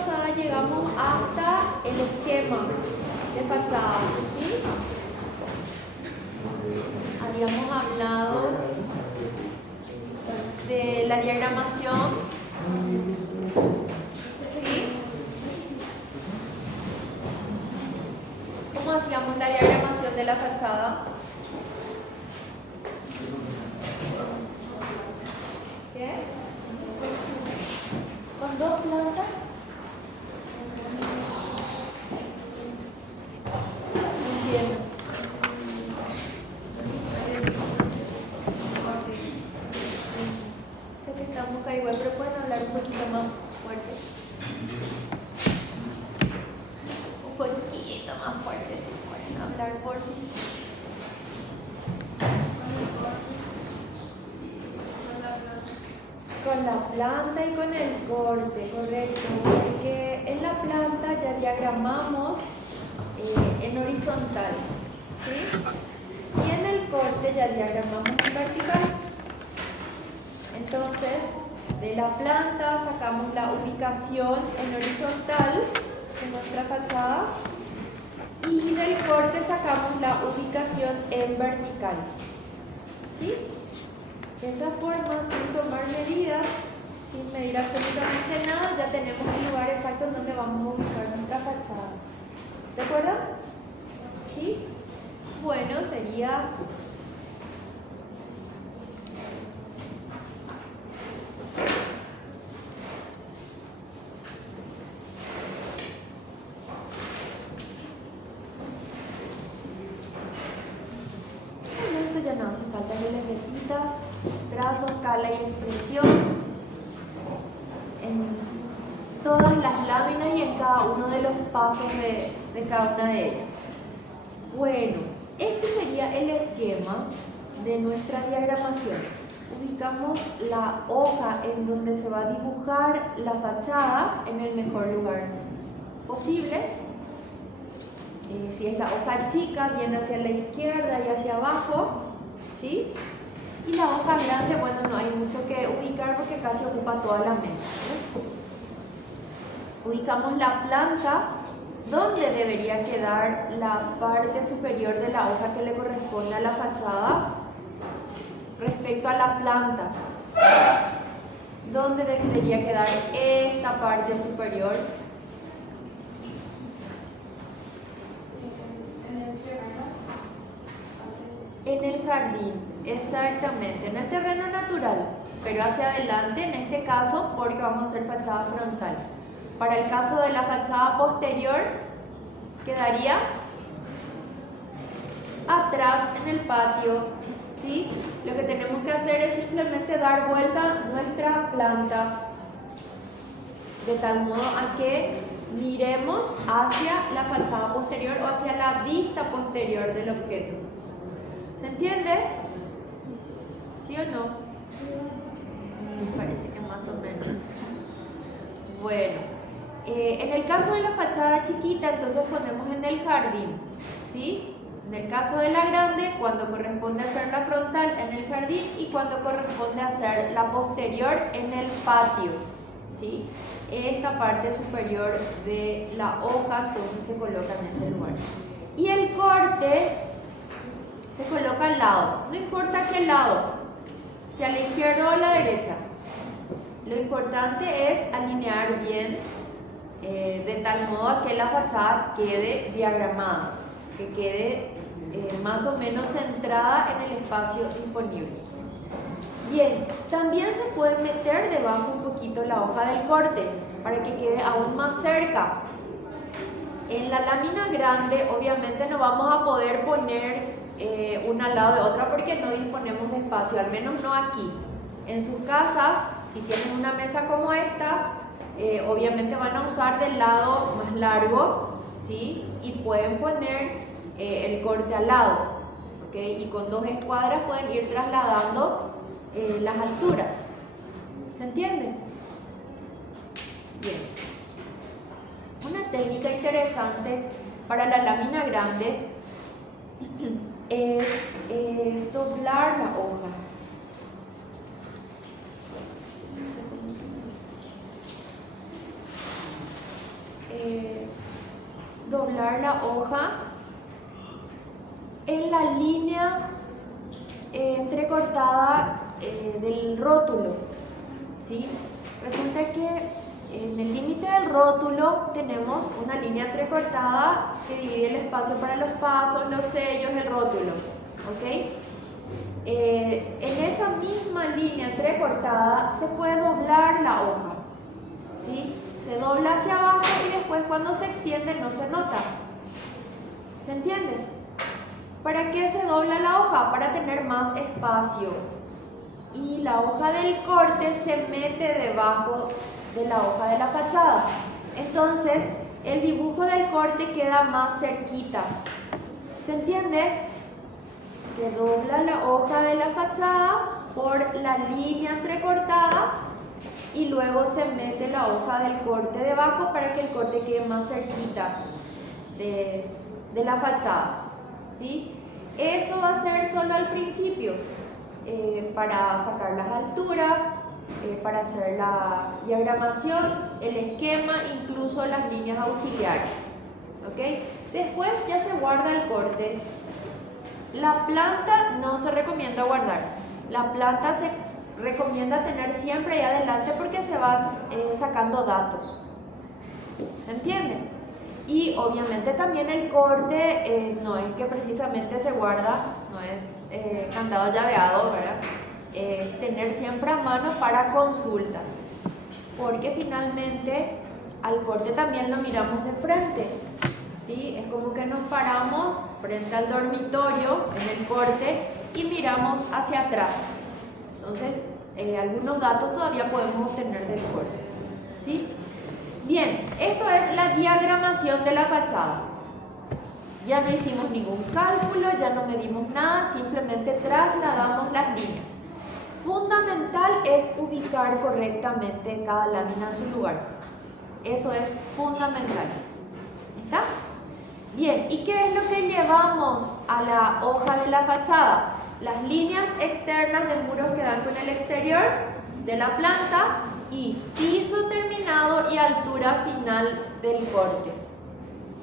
pasada llegamos hasta el esquema de fachada, ¿sí? Habíamos hablado de la diagramación, ¿sí? ¿Cómo hacíamos la diagramación de la fachada? ¿Qué? ¿Con dos plantas? Entiendo. Sé que estamos acá igual, pero pueden hablar un poquito más fuerte. Un poquito más fuerte, si pueden hablar por mí. Con la planta y con el corte, correcto. Porque en la planta ya diagramamos en horizontal, ¿sí? Y en el corte ya diagramamos en vertical. Entonces, de la planta sacamos la ubicación en horizontal de nuestra fachada y del corte sacamos la ubicación en vertical, ¿sí? De esa forma, sin tomar medidas, sin medir absolutamente nada, ya tenemos el lugar exacto en donde vamos a ubicar nuestra fachada. ¿De acuerdo? ¿Sí? Bueno, sería... Bueno, esto ya no hace falta que les repita. Trazo, escala y expresión en todas las láminas y en cada uno de los pasos de cada una de ellas. Bueno, este sería el esquema de nuestra diagramación. Ubicamos la hoja en donde se va a dibujar la fachada en el mejor lugar posible. Si es la hoja chica, viene hacia la izquierda y hacia abajo, ¿sí? Y la hoja grande, bueno, no hay mucho que ubicar porque casi ocupa toda la mesa, ¿no? Ubicamos la planta donde debería quedar la parte superior de la hoja que le corresponde a la fachada respecto a la planta. ¿Dónde debería quedar esta parte superior? En el jardín, exactamente, en el terreno natural, pero hacia adelante en este caso porque vamos a hacer fachada frontal. Para el caso de la fachada posterior, quedaría atrás en el patio, ¿sí? Lo que tenemos que hacer es simplemente dar vuelta nuestra planta de tal modo a que miremos hacia la fachada posterior o hacia la vista posterior del objeto. ¿Se entiende? ¿Sí o no? Me parece que más o menos. Bueno, en el caso de la fachada chiquita, entonces ponemos en el jardín, ¿sí? En el caso de la grande, cuando corresponde hacer la frontal en el jardín y cuando corresponde hacer la posterior en el patio, ¿sí? Esta parte superior de la hoja entonces se coloca en ese lugar. Y el corte se coloca al lado, no importa qué lado, si a la izquierda o a la derecha. Lo importante es alinear bien de tal modo a que la fachada quede diagramada, que quede más o menos centrada en el espacio disponible. Bien, también se puede meter debajo un poquito la hoja del corte para que quede aún más cerca. En la lámina grande obviamente no vamos a poder poner una al lado de otra porque no disponemos de espacio, al menos no aquí. En sus casas, si tienen una mesa como esta, obviamente van a usar del lado más largo, ¿sí? Y pueden poner el corte al lado, ¿ok? Y con dos escuadras pueden ir trasladando las alturas. ¿Se entiende? Bien. Una técnica interesante para la lámina grande es doblar la hoja. doblar la hoja en la línea entrecortada del rótulo, ¿sí? Resulta que en el límite del rótulo tenemos una línea entrecortada que divide el espacio para los pasos, los sellos, el rótulo, ¿ok? En esa misma línea entrecortada se puede doblar la hoja, ¿sí? Se dobla hacia abajo y después cuando se extiende no se nota. ¿Se entiende? ¿Para qué se dobla la hoja? Para tener más espacio. Y la hoja del corte se mete debajo de la hoja de la fachada. Entonces, el dibujo del corte queda más cerquita. ¿Se entiende? Se dobla la hoja de la fachada por la línea entrecortada y luego se mete la hoja del corte debajo para que el corte quede más cerquita de la fachada, ¿sí? Eso va a ser solo al principio, para sacar las alturas, para hacer la diagramación, el esquema, incluso las líneas auxiliares, ¿ok? Después ya se guarda el corte. La planta no se recomienda guardar. La planta se recomienda tener siempre ahí adelante porque se van sacando datos. ¿Se entiende? Y obviamente también el corte no es que precisamente se guarda, no es candado llaveado, ¿verdad? Es tener siempre a mano para consultas. Porque finalmente al corte también lo miramos de frente. ¿Sí? Es como que nos paramos frente al dormitorio en el corte y miramos hacia atrás. Entonces, algunos datos todavía podemos obtener del corte, ¿sí? Bien, esto es la diagramación de la fachada. Ya no hicimos ningún cálculo, ya no medimos nada, simplemente trasladamos las líneas. Fundamental es ubicar correctamente cada lámina en su lugar. Eso es fundamental. ¿Está? Bien, ¿y qué es lo que llevamos a la hoja de la fachada? Las líneas externas de muros que dan con el exterior de la planta y piso terminado y altura final del corte.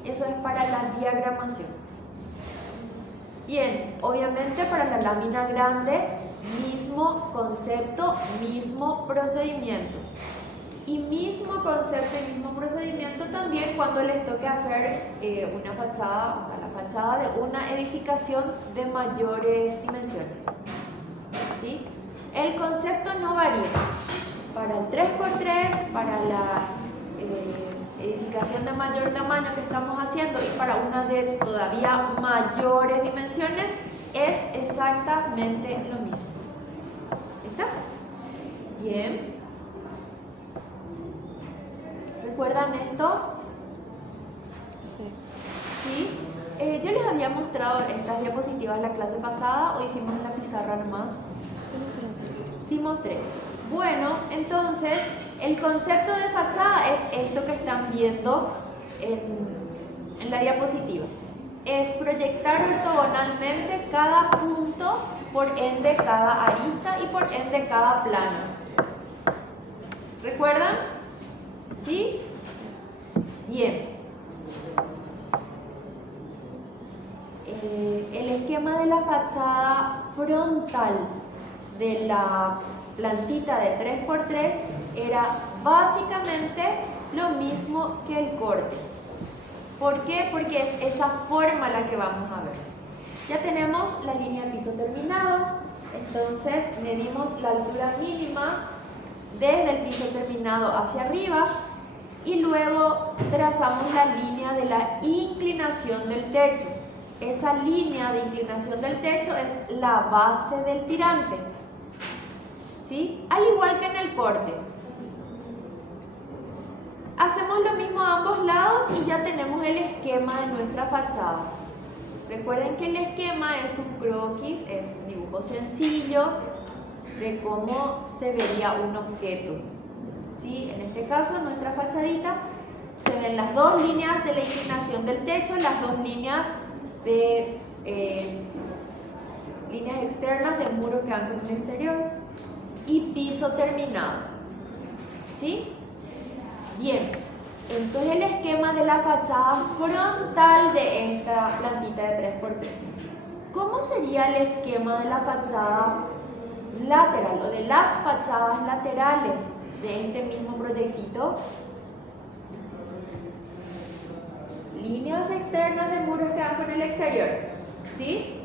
Eso es para la diagramación. Bien, obviamente para la lámina grande, mismo concepto, mismo procedimiento. Y mismo concepto y mismo procedimiento también cuando les toque hacer una fachada, o sea, la fachada de una edificación de mayores dimensiones, ¿sí? El concepto no varía. Para el 3x3, para la edificación de mayor tamaño que estamos haciendo y para una de todavía mayores dimensiones, es exactamente lo mismo. ¿Está? Bien. ¿Recuerdan esto? Sí. ¿Sí? Yo les había mostrado estas diapositivas la clase pasada o hicimos en la pizarra nomás. Sí, mostré. Bueno, entonces el concepto de fachada es esto que están viendo en la diapositiva. Es proyectar ortogonalmente cada punto, por ende cada arista y por ende cada plano. ¿Recuerdan? ¿Sí? Bien. El esquema de la fachada frontal de la plantita de 3x3 era básicamente lo mismo que el corte. ¿Por qué? Porque es esa forma la que vamos a ver. Ya tenemos la línea de piso terminado, entonces medimos la altura mínima desde el piso terminado hacia arriba y luego trazamos la línea de la inclinación del techo. Esa línea de inclinación del techo es la base del tirante, ¿sí? Al igual que en el corte. Hacemos lo mismo a ambos lados y ya tenemos el esquema de nuestra fachada. Recuerden que el esquema es un croquis, es un dibujo sencillo de cómo se vería un objeto, ¿sí? En este caso, en nuestra fachadita, se ven las dos líneas de la inclinación del techo, las dos líneas de líneas externas de muro que dan con el exterior y piso terminado, ¿sí? Bien, Entonces el esquema de la fachada frontal de esta plantita de 3x3. ¿Cómo sería el esquema de la fachada lateral o de las fachadas laterales de este mismo proyectito? Líneas externas de muros que van con el exterior, ¿sí?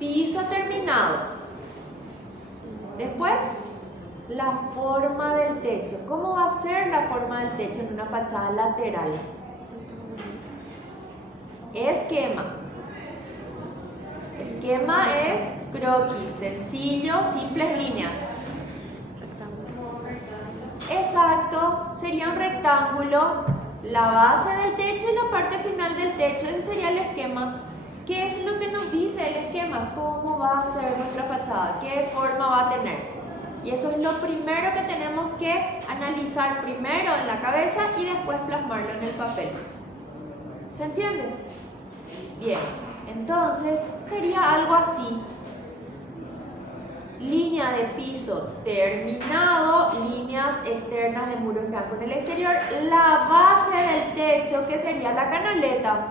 Piso terminado. Después, la forma del techo. ¿Cómo va a ser la forma del techo en una fachada lateral? Esquema. Esquema es croquis, sencillo, simples líneas. Rectángulo. Exacto, sería un rectángulo, la base del techo y la parte final del techo. Ese sería el esquema. ¿Qué es lo que nos dice el esquema? ¿Cómo va a ser nuestra fachada? ¿Qué forma va a tener? Y eso es lo primero que tenemos que analizar primero en la cabeza y después plasmarlo en el papel. ¿Se entiende? Bien, entonces sería algo así. Línea de piso terminado, líneas externas de muro en blanco en el exterior, la base del techo que sería la canaleta,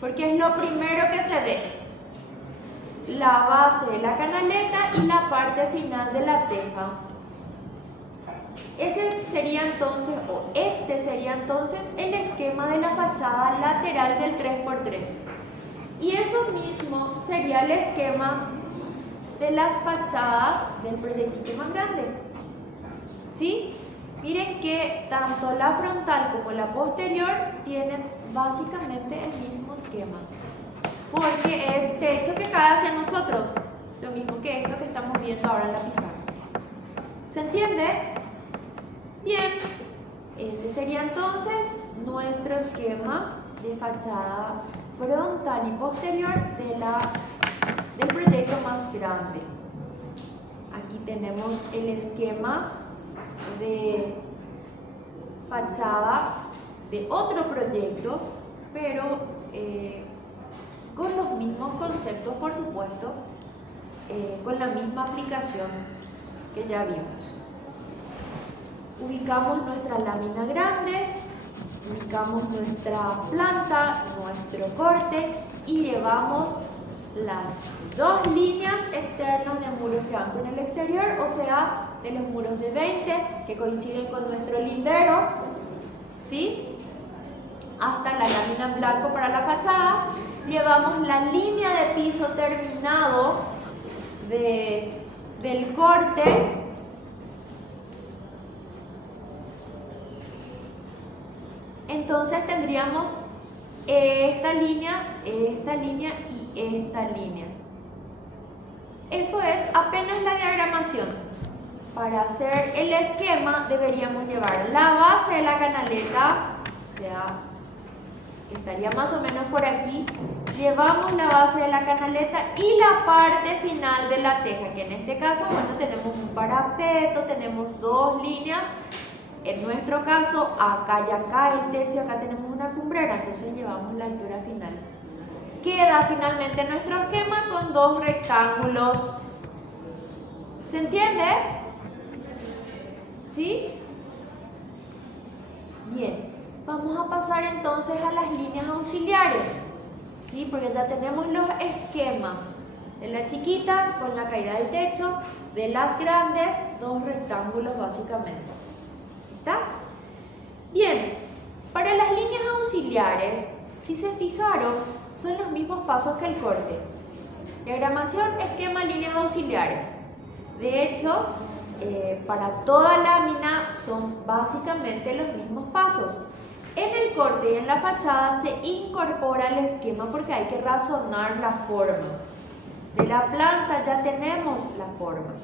porque es lo primero que se ve. La base de la canaleta y la parte final de la teja. Ese sería entonces, o este sería entonces el esquema de la fachada lateral del 3x3. Y eso mismo sería el esquema de las fachadas del proyectito más grande. ¿Sí? Miren que tanto la frontal como la posterior tienen básicamente el mismo esquema, porque es techo que cae hacia nosotros, lo mismo que esto que estamos viendo ahora en la pizarra. ¿Se entiende? Bien, ese sería entonces nuestro esquema de fachada frontal y posterior del proyecto más grande. Aquí tenemos el esquema de fachada de otro proyecto, pero con los mismos conceptos, por supuesto, con la misma aplicación que ya vimos. Ubicamos nuestra lámina grande, ubicamos nuestra planta, nuestro corte y llevamos las dos líneas externas de muros que van con el exterior, o sea, de los muros de 20 que coinciden con nuestro lindero, ¿sí? Hasta la lámina en blanco para la fachada. Llevamos la línea de piso terminado del corte. Entonces tendríamos esta línea y esta línea. Eso es apenas la diagramación. Para hacer el esquema deberíamos llevar la base de la canaleta, o sea, estaría más o menos por aquí. Llevamos la base de la canaleta y la parte final de la teja, que en este caso, bueno, tenemos un parapeto, tenemos dos líneas. En nuestro caso, acá y acá el techo, acá tenemos una cumbrera, entonces llevamos la altura final. Queda finalmente nuestro esquema con dos rectángulos. ¿Se entiende? ¿Sí? Bien, vamos a pasar entonces a las líneas auxiliares. ¿Sí? Porque ya tenemos los esquemas de la chiquita con la caída del techo, de las grandes, dos rectángulos básicamente. ¿Está? Bien, para las líneas auxiliares, si se fijaron, son los mismos pasos que el corte. Diagramación, esquema, líneas auxiliares. De hecho, para toda lámina son básicamente los mismos pasos. En el corte y en la fachada se incorpora el esquema porque hay que razonar la forma. De la planta ya tenemos la forma.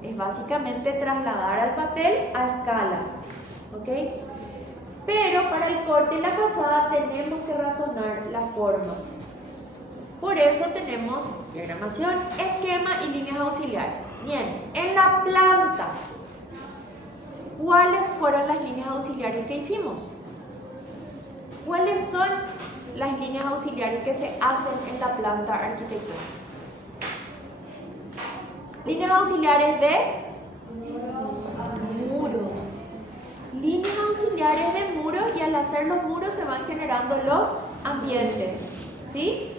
Es básicamente trasladar al papel a escala. ¿Ok? Pero para el corte y la fachada tenemos que razonar la forma. Por eso tenemos diagramación, esquema y líneas auxiliares. Bien, en la planta, ¿cuáles fueron las líneas auxiliares que hicimos? ¿Cuáles son las líneas auxiliares que se hacen en la planta arquitectónica? Líneas auxiliares de muros. Líneas auxiliares de muros y al hacer los muros se van generando los ambientes. ¿Sí?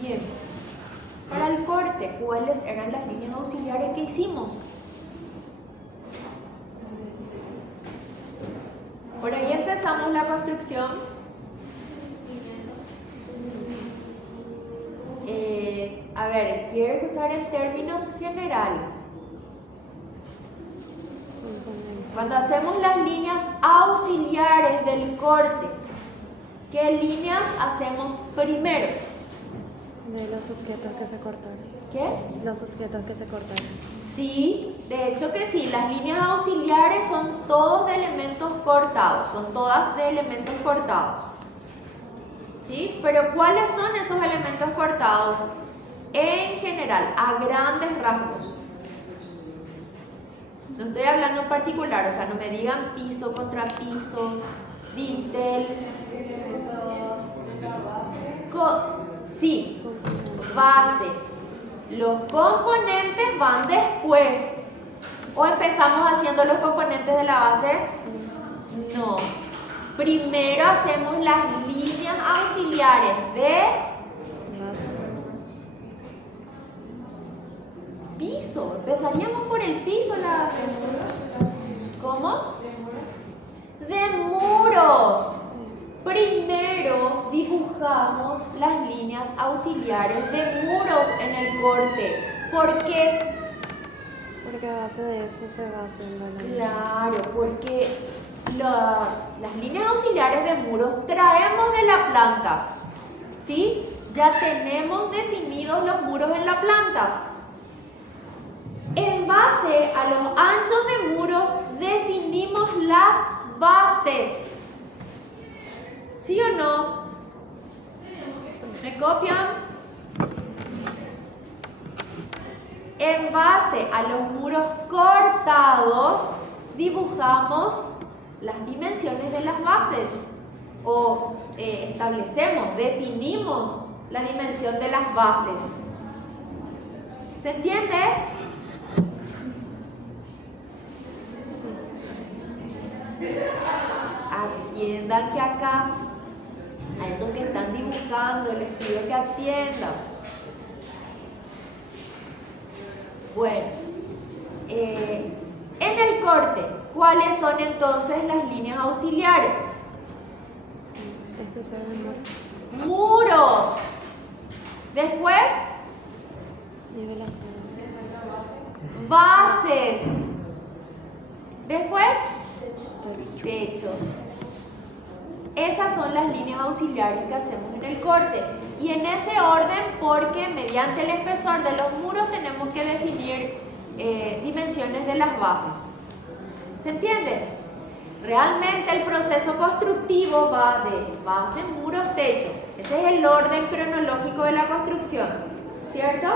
Bien. Para el corte, ¿cuáles eran las líneas auxiliares que hicimos? Por ahí empezamos la construcción. A ver, quiero escuchar en términos generales. Cuando hacemos las líneas auxiliares del corte, ¿qué líneas hacemos primero? De los objetos que se cortaron. ¿Qué? Los objetos que se cortaron. Sí, de hecho que sí, las líneas auxiliares son todos de elementos cortados, son todas de elementos cortados. ¿Sí? Pero ¿cuáles son esos elementos cortados? En general, a grandes rasgos. No estoy hablando en particular, o sea, no me digan piso, contrapiso, dintel. Sí, base. Los componentes van después. ¿O empezamos haciendo los componentes de la base? No. Primero hacemos las líneas auxiliares de piso. Empezaríamos por el piso. ¿Cómo? De muros. Primero dibujamos las líneas auxiliares de muros en el corte. ¿Por qué? Porque a base de eso se basa en la línea. Claro, porque las líneas auxiliares de muros traemos de la planta. ¿Sí? Ya tenemos definidos los muros en la planta. En base a los anchos de muros definimos las bases. ¿Sí o no? ¿Me copian? En base a los muros cortados dibujamos las dimensiones de las bases o establecemos, definimos la dimensión de las bases. ¿Se entiende? Atiendan que acá, a esos que están dibujando, les pido que atiendan. Bueno, en el corte, ¿cuáles son entonces las líneas auxiliares? Especial de muros. Muros. Después, Nivelación. bases. Después, techo. Esas son las líneas auxiliares que hacemos en el corte. Y en ese orden, porque mediante el espesor de los muros tenemos que definir dimensiones de las bases. ¿Se entiende? Realmente el proceso constructivo va de base, muros, techo. Ese es el orden cronológico de la construcción, ¿cierto?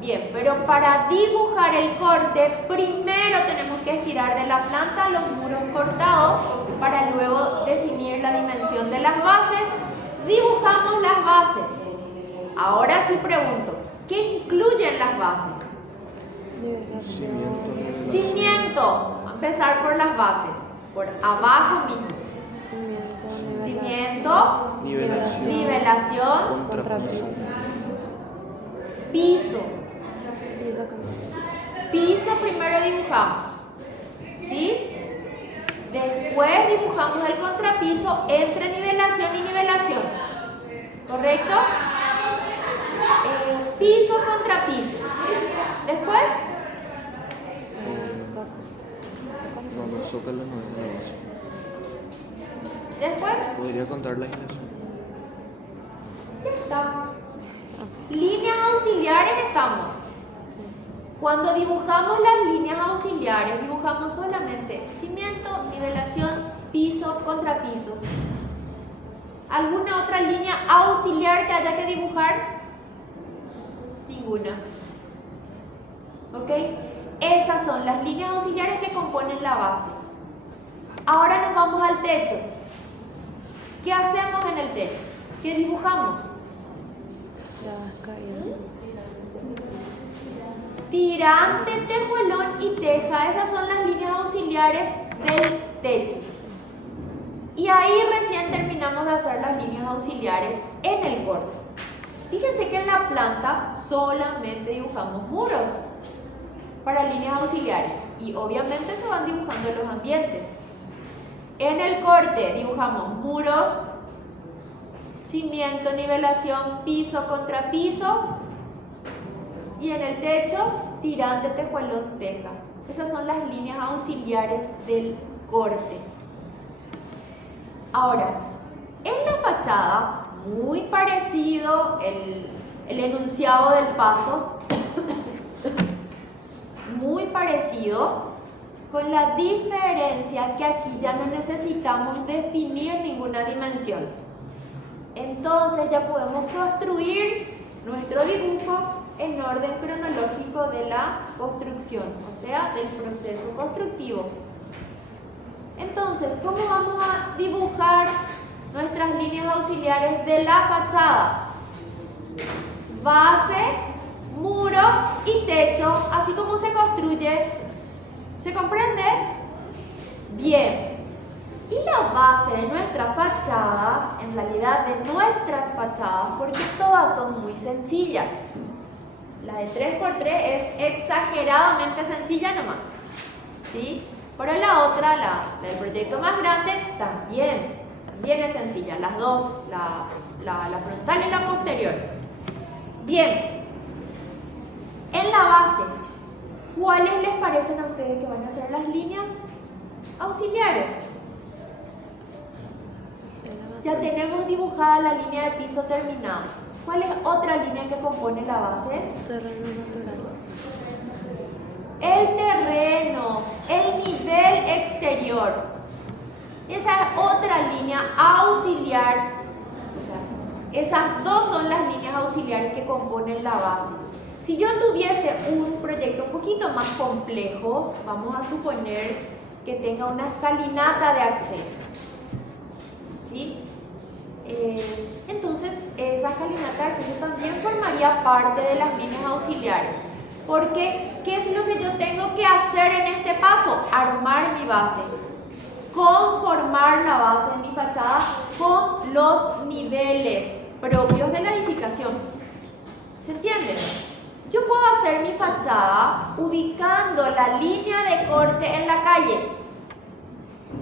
Bien, pero para dibujar el corte, primero tenemos que estirar de la planta los muros cortados para luego definir la dimensión de las bases. Dibujamos las bases. Ahora sí pregunto, ¿qué incluyen las bases? Nivelación. Cimiento. Vamos a empezar por las bases. Por abajo mismo. Cimiento, nivelación, Contrapiso. piso. Piso con Piso primero dibujamos. ¿Sí? Después dibujamos el contrapiso entre nivelación y nivelación. ¿Correcto? Piso, contrapiso. Después, No, los zócalos no es la base. después, Podría contar la iglesia. ya está. Líneas auxiliares estamos. Cuando dibujamos las líneas auxiliares, dibujamos solamente cimiento, nivelación, piso, contrapiso. ¿Alguna otra línea auxiliar que haya que dibujar? Ninguna. ¿Ok? Esas son las líneas auxiliares que componen la base. Ahora nos vamos al techo. ¿Qué hacemos en el techo? ¿Qué dibujamos? las caídas. tirante, tejuelón y teja. Esas son las líneas auxiliares del techo. Y ahí recién terminamos de hacer las líneas auxiliares en el corte. Fíjense que en la planta solamente dibujamos muros para líneas auxiliares y obviamente se van dibujando los ambientes. En el corte dibujamos muros, cimiento, nivelación, piso contra piso, y en el techo tirante, tejuelón, teja. Esas son las líneas auxiliares del corte. Ahora, en la fachada, muy parecido el enunciado del paso, muy parecido, con la diferencia que aquí ya no necesitamos definir ninguna dimensión. Entonces ya podemos construir nuestro dibujo en orden cronológico de la construcción, o sea, del proceso constructivo. Entonces, ¿cómo vamos a dibujar nuestras líneas auxiliares de la fachada? Base, muro y techo, así como se construye. ¿Se comprende? Bien. Y la base de nuestra fachada, en realidad de nuestras fachadas, porque todas son muy sencillas. La de 3x3 es exageradamente sencilla nomás, ¿sí? Pero la otra, la del proyecto más grande, también es sencilla. Las dos, la frontal y la posterior. Bien. En la base, ¿cuáles les parecen a ustedes que van a ser las líneas auxiliares? Ya tenemos dibujada la línea de piso terminado. ¿Cuál es otra línea que compone la base? Terreno natural. El terreno, el nivel exterior. Esa es otra línea auxiliar. O sea, esas dos son las líneas auxiliares que componen la base. Si yo tuviese un proyecto un poquito más complejo, vamos a suponer que tenga una escalinata de acceso, ¿sí? Entonces, esa escalinata de acceso también formaría parte de las líneas auxiliares. Porque, ¿qué es lo que yo tengo que hacer en este paso? Armar mi base. Conformar la base de mi fachada con los niveles propios de la edificación. ¿Se entiende? Yo puedo hacer mi fachada ubicando la línea de corte en la calle.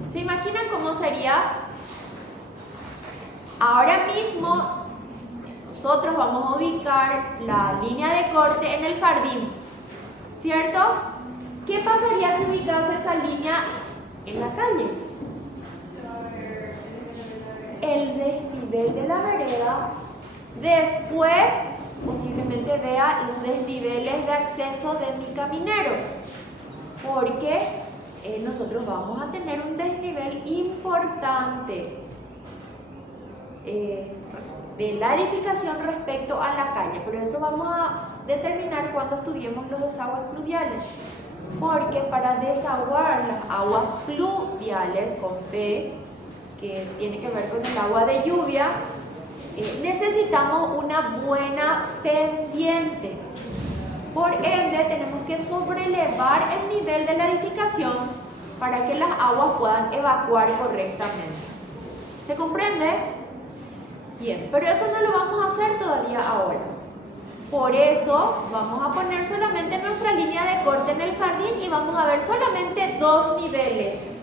¿Se imaginan cómo sería? Ahora mismo nosotros vamos a ubicar la línea de corte en el jardín, ¿cierto? ¿Qué pasaría si ubicase esa línea en la calle? El desnivel de la vereda. Después posiblemente vea los desniveles de acceso de mi caminero, porque nosotros vamos a tener un desnivel importante de la edificación respecto a la calle, pero eso vamos a determinar cuando estudiemos los desagües pluviales, porque para desaguar las aguas pluviales con P, que tiene que ver con el agua de lluvia, necesitamos una buena pendiente. Por ende, tenemos que sobrelevar el nivel de la edificación para que las aguas puedan evacuar correctamente. ¿Se comprende? Bien, pero eso no lo vamos a hacer todavía ahora. Por eso vamos a poner solamente nuestra línea de corte en el jardín y vamos a ver solamente dos niveles.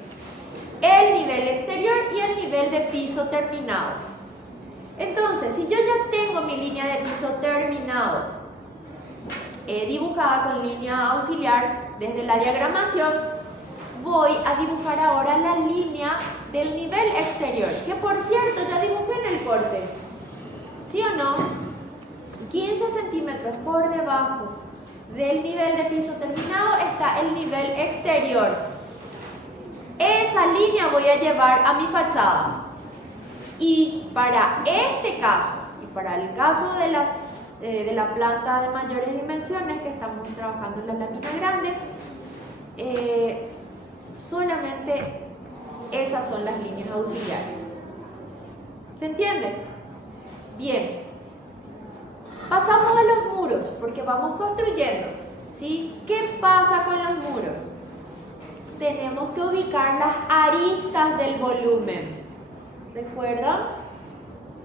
El nivel exterior y el nivel de piso terminado. Entonces, si yo ya tengo mi línea de piso terminado, dibujada con línea auxiliar desde la diagramación, voy a dibujar ahora la línea del nivel exterior, que por cierto ya dibujé en el corte, ¿sí o no? 15 centímetros por debajo del nivel de piso terminado está el nivel exterior. Esa línea voy a llevar a mi fachada. Y para este caso, y para el caso de la planta de mayores dimensiones, que estamos trabajando en la lámina grande, solamente esas son las líneas auxiliares. ¿Se entiende? Bien. Pasamos a los muros, porque vamos construyendo. ¿Sí? ¿Qué pasa con los muros? Tenemos que ubicar las aristas del volumen. ¿Recuerdan?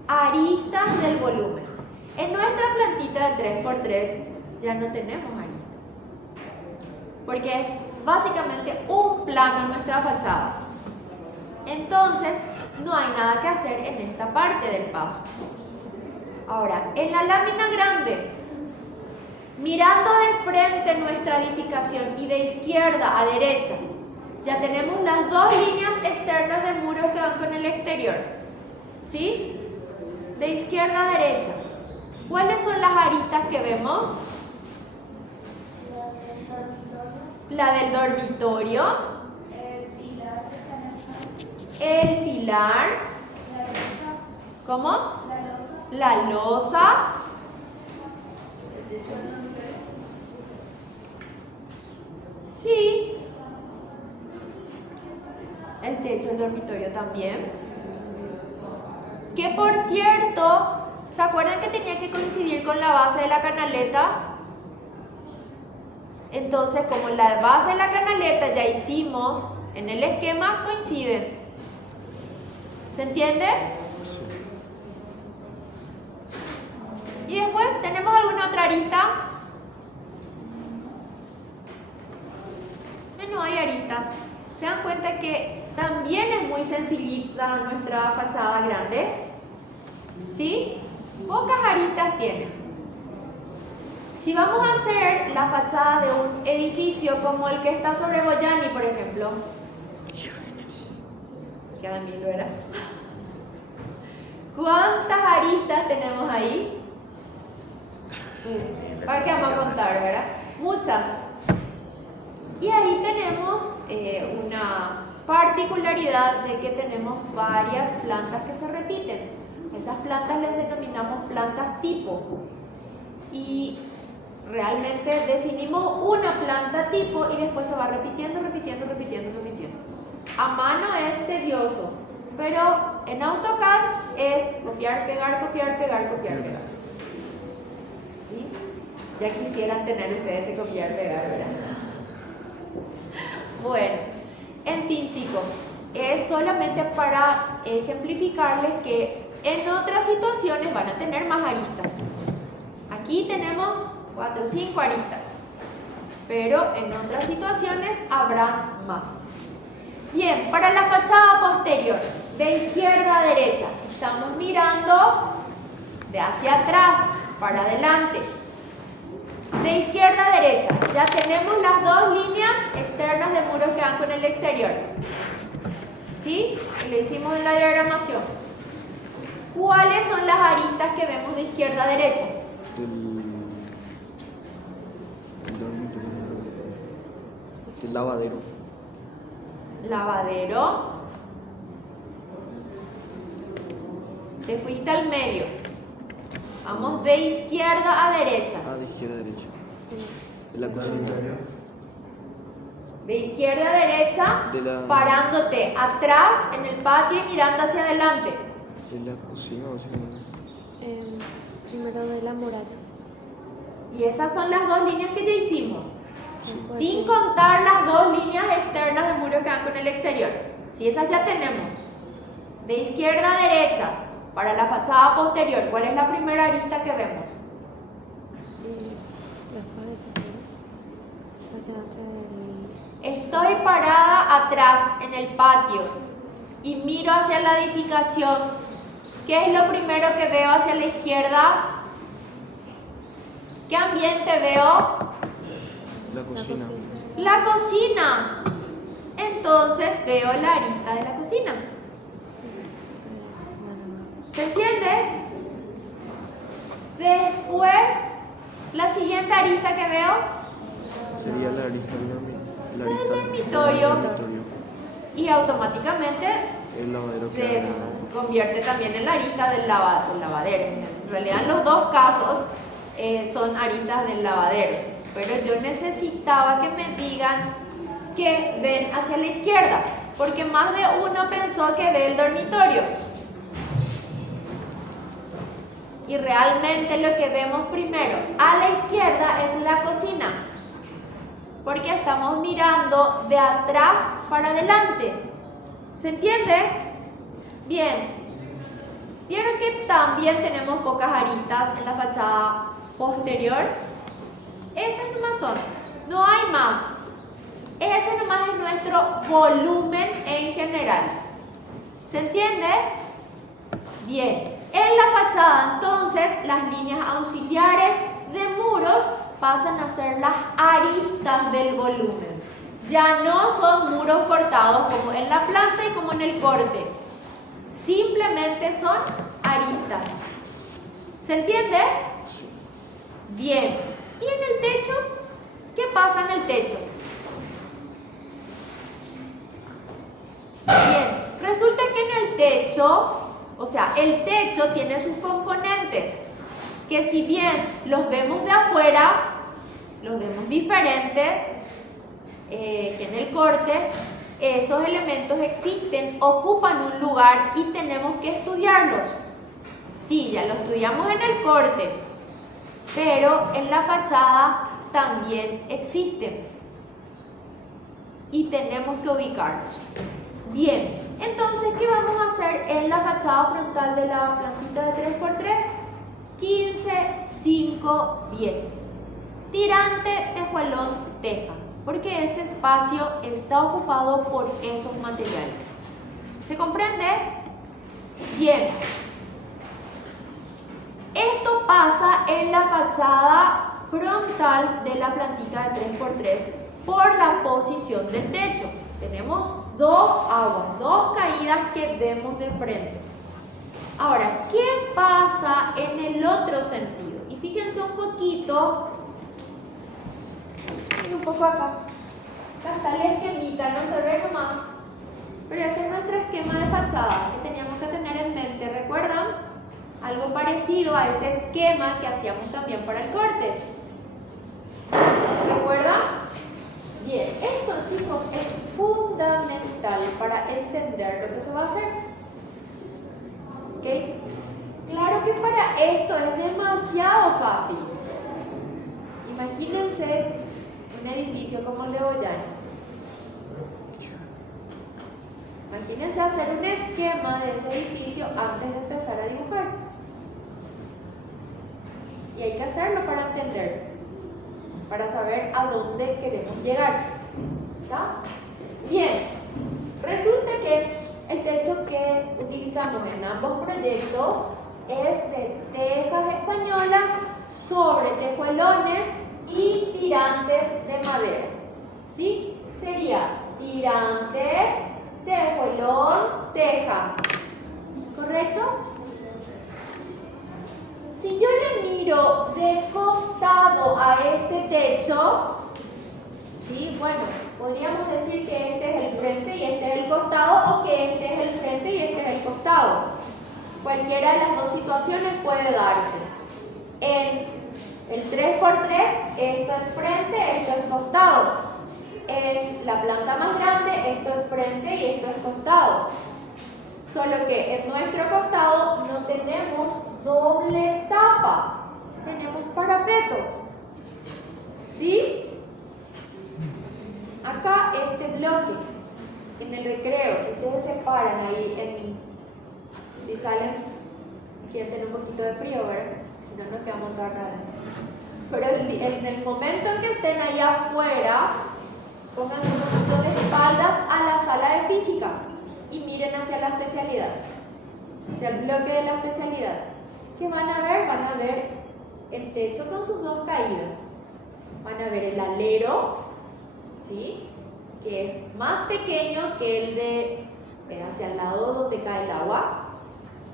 Aristas del volumen. En nuestra plantita de 3x3 ya no tenemos aristas, porque es básicamente un plano en nuestra fachada. Entonces, no hay nada que hacer en esta parte del paso. Ahora, en la lámina grande, mirando de frente nuestra edificación y de izquierda a derecha, ya tenemos las dos líneas externas de muros que van con el exterior. ¿Sí? De izquierda a derecha. ¿Cuáles son las aristas que vemos? La del dormitorio. El pilar. ¿Cómo? La losa. Sí. El techo del dormitorio también. Que por cierto, ¿se acuerdan que tenía que coincidir con la base de la canaleta? Entonces, como la base de la canaleta ya hicimos en el esquema, coinciden. ¿Se entiende? Y después, ¿tenemos alguna otra arista? No hay aristas. ¿Se dan cuenta que también es muy sencillita nuestra fachada grande? ¿Sí? Pocas aristas tiene. Si vamos a hacer la fachada de un edificio como el que está sobre Boyani, por ejemplo, ya de mí lo era. ¿Cuántas aristas tenemos ahí? ¿Para qué vamos a contar, verdad? Muchas. Y ahí tenemos una particularidad de que tenemos varias plantas que se repiten. Esas plantas les denominamos plantas tipo. Y realmente definimos una planta tipo y después se va repitiendo. A mano es tedioso, pero en AutoCAD es copiar, pegar. ¿Sí? Ya quisieran tener ustedes ese copiar, pegar, ¿verdad? Bueno, en fin, chicos, es solamente para ejemplificarles que en otras situaciones van a tener más aristas. Aquí tenemos 4 o 5 aristas, pero en otras situaciones habrá más. Bien, para la fachada posterior, de izquierda a derecha, estamos mirando de hacia atrás para adelante. De izquierda a derecha, ya tenemos las dos líneas externas de muros que van con el exterior. ¿Sí? Lo hicimos en la diagramación. ¿Cuáles son las aristas que vemos de izquierda a derecha? El lavadero. Lavadero. Te fuiste al medio. Vamos de izquierda a derecha. Ah, de izquierda a derecha. En la cocina. De izquierda a derecha, parándote atrás en el patio y mirando hacia adelante. En la cocina, básicamente. Primero de la muralla. Y esas son las dos líneas que ya hicimos. Sí. Sin contar las dos líneas externas de muros que van con el exterior. Si esas ya tenemos. De izquierda a derecha, para la fachada posterior, ¿cuál es la primera arista que vemos? Las paredes. Estoy parada atrás en el patio y miro hacia la edificación. ¿Qué es lo primero que veo hacia la izquierda? ¿Qué ambiente veo? La cocina. La cocina. Entonces veo la arista de la cocina. ¿Se entiende? Después, la siguiente arista que veo Sería la arista del dormitorio. Y automáticamente El lavadero se convierte también en la arista del lavadero. En realidad, en los dos casos son aristas del lavadero. Pero yo necesitaba que me digan que ven hacia la izquierda, porque más de uno pensó que ve el dormitorio. Y realmente lo que vemos primero a la izquierda es la cocina. porque estamos mirando de atrás para adelante. ¿Se entiende? Bien. ¿Vieron que también tenemos pocas aristas en la fachada posterior? Esas nomás son, no hay más. Ese nomás es nuestro volumen en general. ¿Se entiende? Bien. En la fachada, entonces, las líneas auxiliares de muros pasan a ser las aristas del volumen. Ya no son muros cortados como en la planta y como en el corte. Simplemente son aristas. ¿Se entiende? Bien. ¿Y en el techo? ¿Qué pasa en el techo? Bien. Resulta que en el techo, o sea, el techo tiene sus componentes, que si bien los vemos de afuera, los vemos diferente que en el corte, esos elementos existen, ocupan un lugar y tenemos que estudiarlos. Sí, ya lo estudiamos en el corte, pero en la fachada también existen y tenemos que ubicarlos. Bien, entonces, ¿qué vamos a hacer en la fachada frontal de la plantita de 3x3? 15, 5, 10. Tirante, tejuelón, teja, porque ese espacio está ocupado por esos materiales. ¿Se comprende? Bien. Esto pasa en la fachada frontal de la plantita de 3x3 por la posición del techo. Tenemos dos aguas, dos caídas que vemos de frente. Ahora, ¿qué pasa en el otro sentido? Y fíjense un poquito, y un poco acá. Acá está el esquemita, no se ve nomás. Pero ese es nuestro esquema de fachada que teníamos que tener en mente. ¿Recuerdan? Algo parecido a ese esquema que hacíamos también para el corte. ¿Recuerdan? Bien, esto, chicos, es fundamental para entender lo que se va a hacer. ¿Ok? Claro que para esto es demasiado fácil. Imagínense un edificio como el de Boyani. Imagínense hacer un esquema de ese edificio antes de empezar a dibujar. Y hay que hacerlo para entender, para saber a dónde queremos llegar. ¿Está? Bien, resulta que el techo que utilizamos en ambos proyectos es de tejas españolas sobre tejuelones y tirantes de madera. ¿Sí? Sería tirante, tejuelón, teja. ¿Correcto? Si yo le miro de costado a este techo, ¿sí? Bueno, podríamos decir que este es el frente y este es el costado, o que este es el frente y este es el costado. Cualquiera de las dos situaciones puede darse. En el 3x3, esto es frente, esto es costado. En la planta más grande, esto es frente y esto es costado. Solo que en nuestro costado no tenemos doble tapa, tenemos parapeto. ¿Sí? Acá este bloque, en el recreo, si ustedes se paran ahí, si salen, quieren tener un poquito de frío, ¿verdad? Si no, nos quedamos toda acá adentro. Pero en el momento en que estén ahí afuera, pónganse un poquito de espaldas a la sala de física y miren hacia la especialidad, hacia el bloque de la especialidad. ¿Qué van a ver? Van a ver el techo con sus dos caídas. Van a ver el alero, ¿sí? Que es más pequeño que el de hacia el lado donde cae el agua.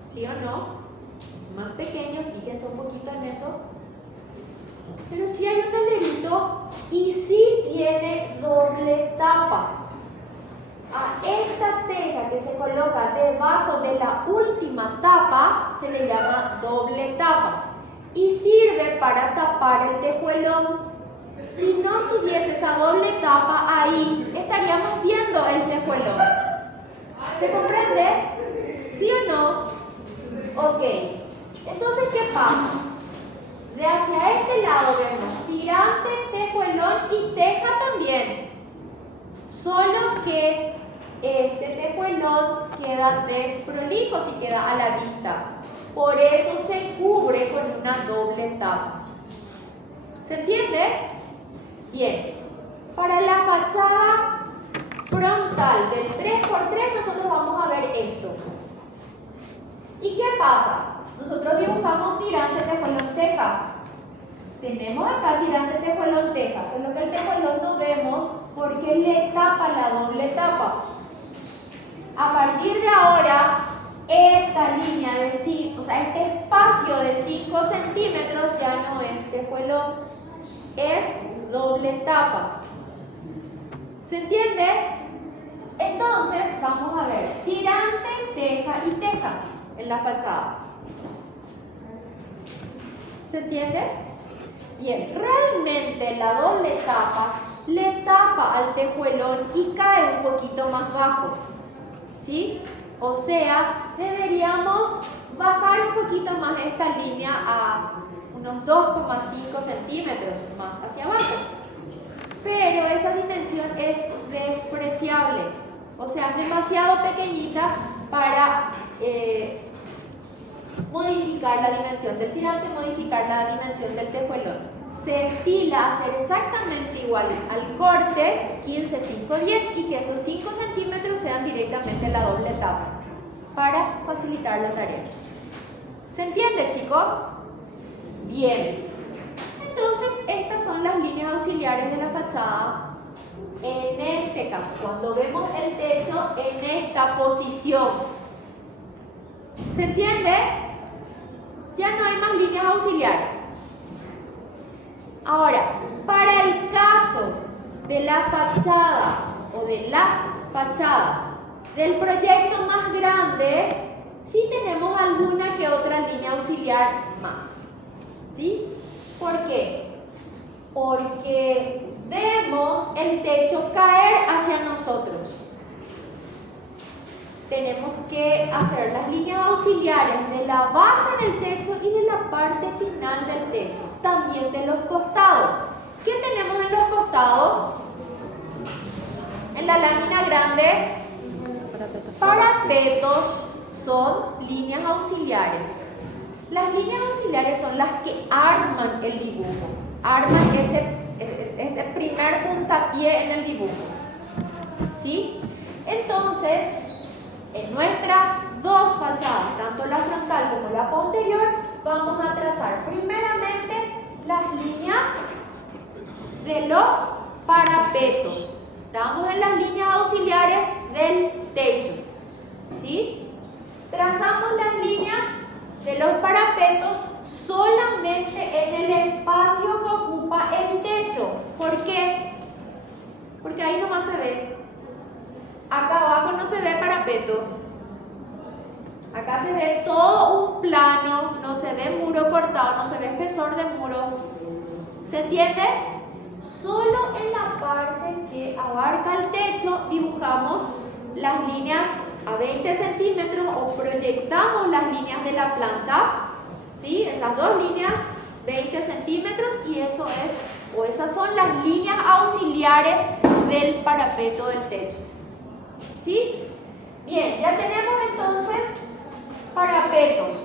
¿Sí o no? Es más pequeño, fíjense un poquito en eso. Pero sí hay un alerito y sí tiene doble tapa. A esta teja que se coloca debajo de la última tapa se le llama doble tapa y sirve para tapar el tejuelón. Si no tuviese esa doble tapa ahí, estaríamos viendo el tejuelón. ¿Se comprende? ¿Sí o no? Ok. Entonces, ¿qué pasa? De hacia este lado vemos tirante, tejuelón y teja también. Solo que este tejuelón queda desprolijo si queda a la vista. Por eso se cubre con una doble tapa. ¿Se entiende? Bien. Para la fachada frontal del 3x3 nosotros vamos a ver esto. ¿Y qué pasa? Nosotros dibujamos tirante, tejuelón, teja. Tenemos acá tirante, tejuelón, teja. Solo que el tejuelón no vemos porque le tapa la doble tapa. A partir de ahora, esta línea de 5, o sea, este espacio de 5 centímetros ya no es tejuelón, es doble tapa. ¿Se entiende? Entonces, vamos a ver, tirante, teja y teja en la fachada. ¿Se entiende? Bien, realmente la doble tapa le tapa al tejuelón y cae un poquito más bajo. ¿Sí? O sea, deberíamos bajar un poquito más esta línea a unos 2,5 centímetros más hacia abajo. Pero esa dimensión es despreciable. O sea, es demasiado pequeñita para modificar la dimensión del tirante, modificar la dimensión del tejuelón. Se estila hacer exactamente igual al corte 15, 5, 10 y que esos 5 centímetros sean directamente la doble tapa para facilitar la tarea. ¿Se entiende, chicos? Bien. Entonces, estas son las líneas auxiliares de la fachada. En este caso, cuando vemos el techo en esta posición. ¿Se entiende? Ya no hay más líneas auxiliares. Ahora, para el caso de la fachada o de las fachadas del proyecto más grande, sí tenemos alguna que otra línea auxiliar más. ¿Sí? ¿Por qué? Porque vemos el techo caer hacia nosotros. Tenemos que hacer las líneas auxiliares de la base del techo y de la parte final del techo, también de los costados. ¿Qué tenemos en los costados? En la lámina grande, parapetos son líneas auxiliares. Las líneas auxiliares son las que arman el dibujo, arman ese primer puntapié en el dibujo. ¿Sí? Entonces, en nuestras dos fachadas, tanto la frontal como la posterior, vamos a trazar primeramente las líneas de los parapetos. Estamos en las líneas auxiliares del techo. ¿Sí? Trazamos las líneas de los parapetos solamente en el espacio que ocupa el techo. ¿Por qué? Porque ahí nomás se ve. Acá abajo no se ve parapeto. Acá se ve todo un plano, no se ve muro cortado, no se ve espesor de muro. ¿Se entiende? Solo en la parte que abarca el techo dibujamos las líneas a 20 centímetros o proyectamos las líneas de la planta. ¿Sí? Esas dos líneas, 20 centímetros, y eso es, o esas son las líneas auxiliares del parapeto del techo. ¿Sí? Bien, ya tenemos entonces parapetos.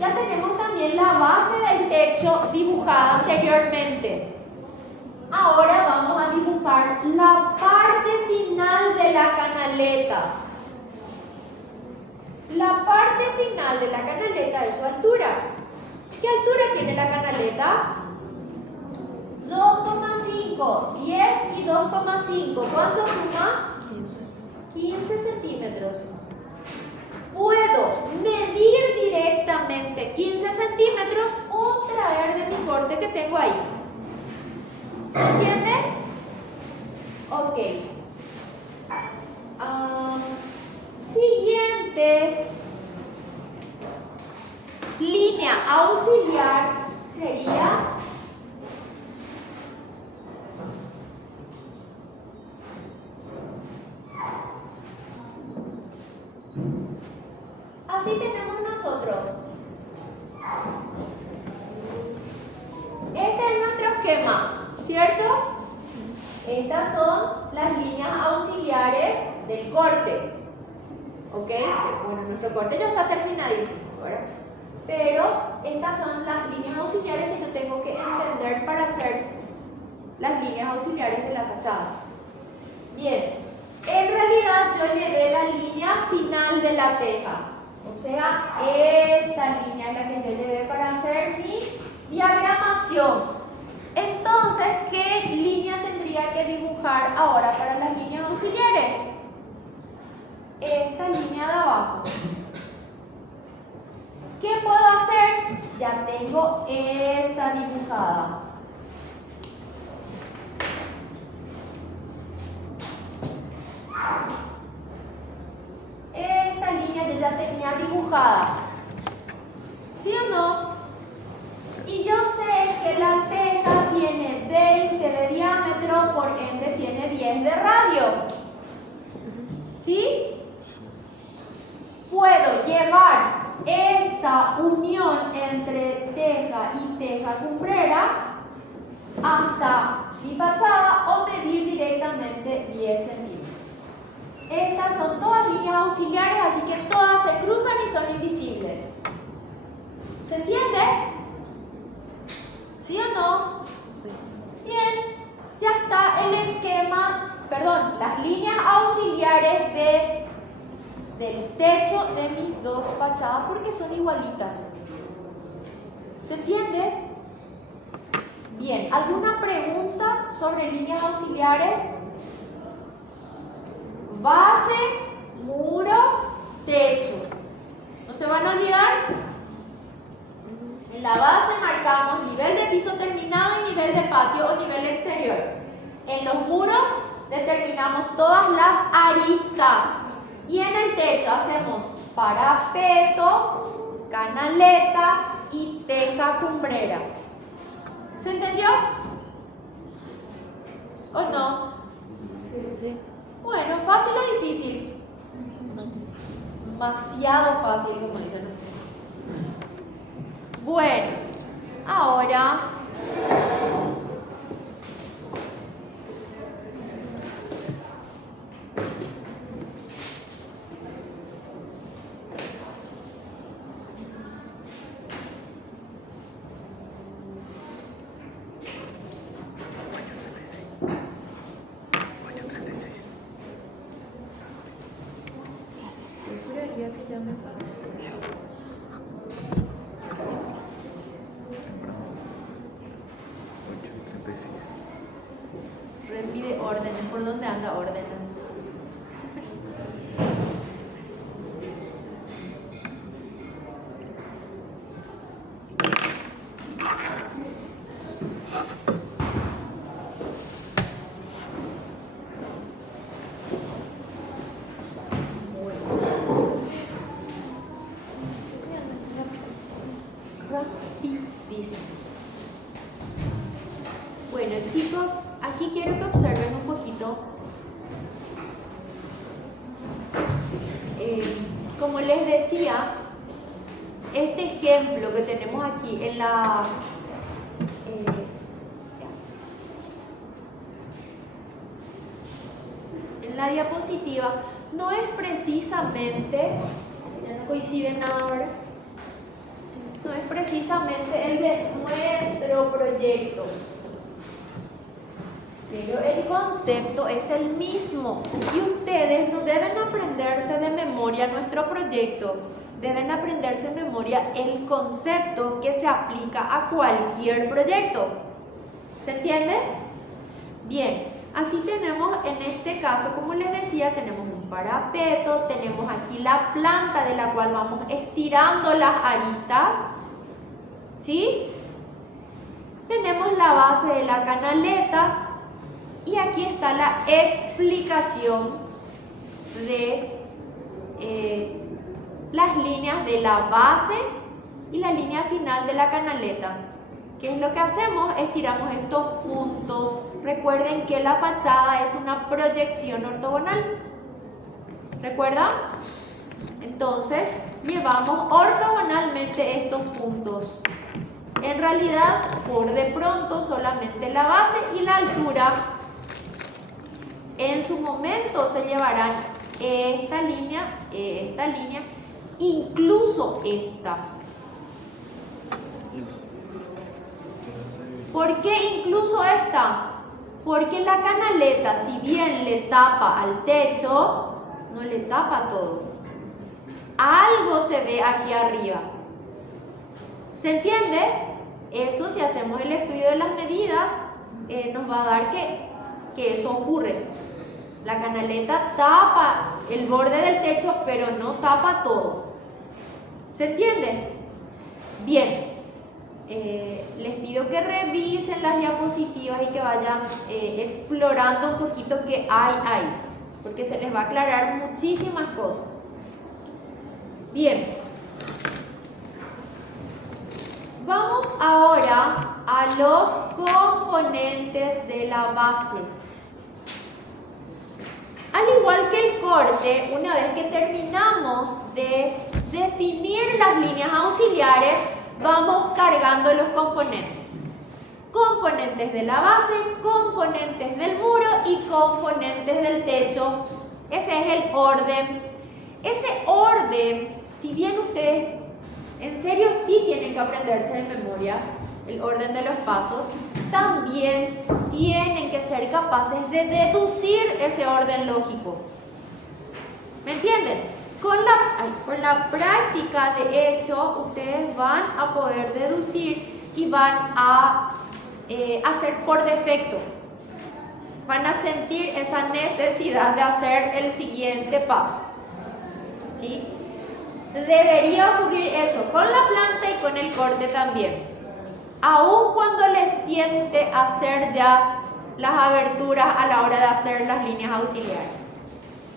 Ya tenemos también la base del techo dibujada anteriormente. Ahora vamos a dibujar la parte final de la canaleta. La parte final de la canaleta es su altura. ¿Qué altura tiene la canaleta? 2,5, 10 y 2,5. ¿Cuánto suma? 15 centímetros. Puedo medir directamente 15 centímetros o traer de mi corte que tengo ahí. ¿Se entiende? Ok. Siguiente línea auxiliar sería así tenemos nosotros. Este es nuestro esquema. ¿cierto? Estas son las líneas auxiliares del corte. ¿Ok? Bueno, nuestro corte ya está terminadísimo, ¿verdad? Pero estas son las líneas auxiliares que yo tengo que entender para hacer las líneas auxiliares de la fachada. Bien, en realidad yo llevé la línea final de la teja. O sea, esta línea es la que yo llevé para hacer mi diagramación. Entonces, ¿qué línea tendría que dibujar ahora para las líneas auxiliares? Esta línea de abajo. ¿Qué puedo hacer? Ya tengo esta dibujada. Esta línea yo ya tenía dibujada. ¿Sí o no? Y yo sé que la teja tiene 20 de diámetro, por ende tiene 10 de radio. ¿Sí? Puedo llevar esta unión entre teja y teja cumbrera hasta mi fachada o medir directamente 10 centímetros. Estas son todas líneas auxiliares, así que todas se cruzan y son invisibles. ¿Se entiende? ¿Sí o no? Sí. Bien, ya está el esquema, perdón, las líneas auxiliares del techo de mis dos fachadas porque son igualitas. ¿Se entiende? Bien, ¿alguna pregunta sobre líneas auxiliares? Base, muros, techo. ¿No se van a olvidar? En la base marcamos nivel de piso terminado y nivel de patio o nivel exterior. En los muros determinamos todas las aristas. Y en el techo hacemos parapeto, canaleta y teja cumbrera. ¿Se entendió? ¿O no? Sí. Bueno, ¿fácil o difícil? Demasiado fácil, como dicen. Bueno, ahora esperaría que ya me pase. Repite órdenes, ¿por dónde anda órdenes? Rapidísimo. Bueno, chicos, aquí quiero que observen un poquito. Como les decía, este ejemplo que tenemos aquí en la diapositiva no es precisamente, ya no coincide nada ahora, no es precisamente el de nuestro proyecto. Pero el concepto es el mismo y ustedes no deben aprenderse de memoria nuestro proyecto, deben aprenderse de memoria el concepto que se aplica a cualquier proyecto. ¿Se entiende? Bien, así tenemos en este caso, como les decía, tenemos un parapeto, tenemos aquí la planta de la cual vamos estirando las aristas, ¿sí? Tenemos la base de la canaleta. Y aquí está la explicación de las líneas de la base y la línea final de la canaleta. ¿Qué es lo que hacemos? Estiramos estos puntos. Recuerden que la fachada es una proyección ortogonal. ¿Recuerdan? Entonces, llevamos ortogonalmente estos puntos. En realidad, por de pronto, solamente la base y la altura. En su momento se llevarán esta línea, incluso esta. ¿Por qué incluso esta? Porque la canaleta, si bien le tapa al techo, no le tapa todo. Algo se ve aquí arriba. ¿Se entiende? Eso, si hacemos el estudio de las medidas, nos va a dar que eso ocurre. La canaleta tapa el borde del techo, pero no tapa todo. ¿Se entiende? Bien. Les pido que revisen las diapositivas y que vayan explorando un poquito qué hay ahí, porque se les va a aclarar muchísimas cosas. Bien, vamos ahora a los componentes de la base. Al igual que el corte, una vez que terminamos de definir las líneas auxiliares, vamos cargando los componentes. Componentes de la base, componentes del muro y componentes del techo. Ese es el orden. Ese orden, si bien ustedes en serio sí tienen que aprenderse de memoria el orden de los pasos, también tienen que ser capaces de deducir ese orden lógico. ¿Me entienden? Con la práctica, de hecho, ustedes van a poder deducir y van a hacer por defecto. Van a sentir esa necesidad de hacer el siguiente paso. ¿Sí? Debería ocurrir eso con la planta y con el corte también. Aun cuando les tiente hacer ya las aberturas a la hora de hacer las líneas auxiliares.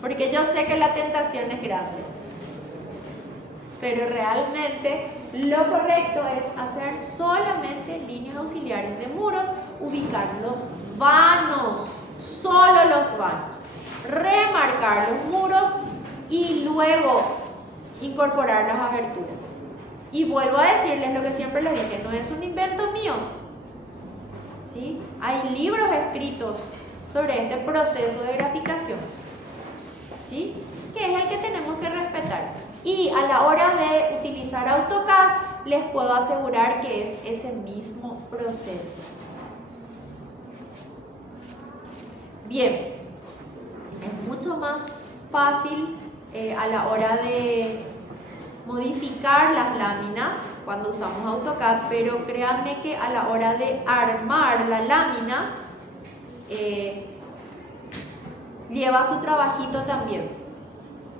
Porque yo sé que la tentación es grande. Pero realmente lo correcto es hacer solamente líneas auxiliares de muro, ubicar los vanos, solo los vanos, remarcar los muros y luego incorporar las aberturas. Y vuelvo a decirles lo que siempre les dije, no es un invento mío. ¿Sí? Hay libros escritos sobre este proceso de graficación. ¿Sí? Que es el que tenemos que respetar. Y a la hora de utilizar AutoCAD, les puedo asegurar que es ese mismo proceso. Bien, es mucho más fácil a la hora de modificar las láminas cuando usamos AutoCAD, pero créanme que a la hora de armar la lámina lleva su trabajito también.